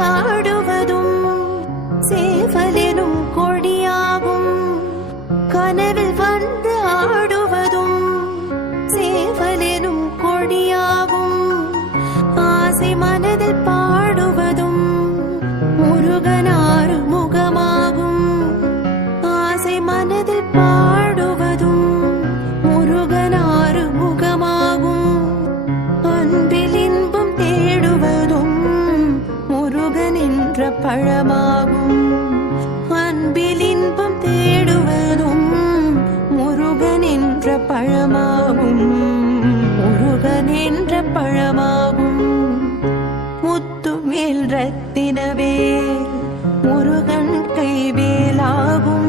ஆடுவதும் சேவலெனும் கொடியாகும். கனவில் வந்து ஆடுவதும் சேவலெனும் கொடியாகும். ஆசை மனதில் பாடுவதும் முருகனாறு முகமாகும். ஆசை மனதில் பாடுவதும் முருகனாறு முகமாகும். அன்பில் இன்பம் தேடுவதும் முருகன் என்ற பழமாகும். அன்பில் இன்பம் தேடுவதும் முருகன் என்ற பழமாகும். முருகன் என்ற பழமாகும். முத்துவேல் ரத்தினவேல் முருகன் கைவேலாகும்.